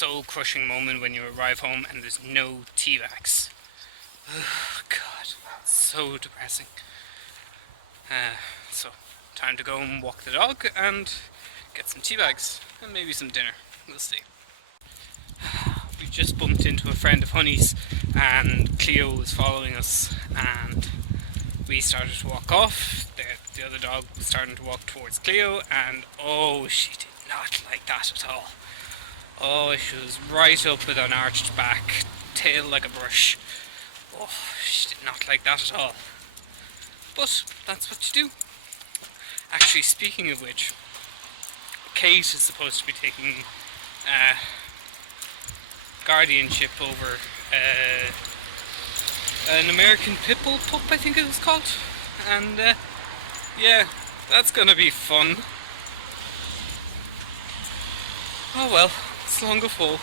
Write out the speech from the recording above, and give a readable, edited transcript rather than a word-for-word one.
soul-crushing moment when you arrive home and there's no tea bags. Oh, God, so depressing. So, time to go and walk the dog and get some tea bags and maybe some dinner. We'll see. We just bumped into a friend of Honey's and Cleo was following us, and we started to walk off. The other dog was starting to walk towards Cleo, and oh, she did not like that at all. Oh, she was right up with an arched back, tail like a brush. Oh, she did not like that at all. But that's what you do. Actually, speaking of which, Kate is supposed to be taking guardianship over an American pit bull pup, I think it was called. And yeah, that's gonna be fun. Oh well, it's long ago.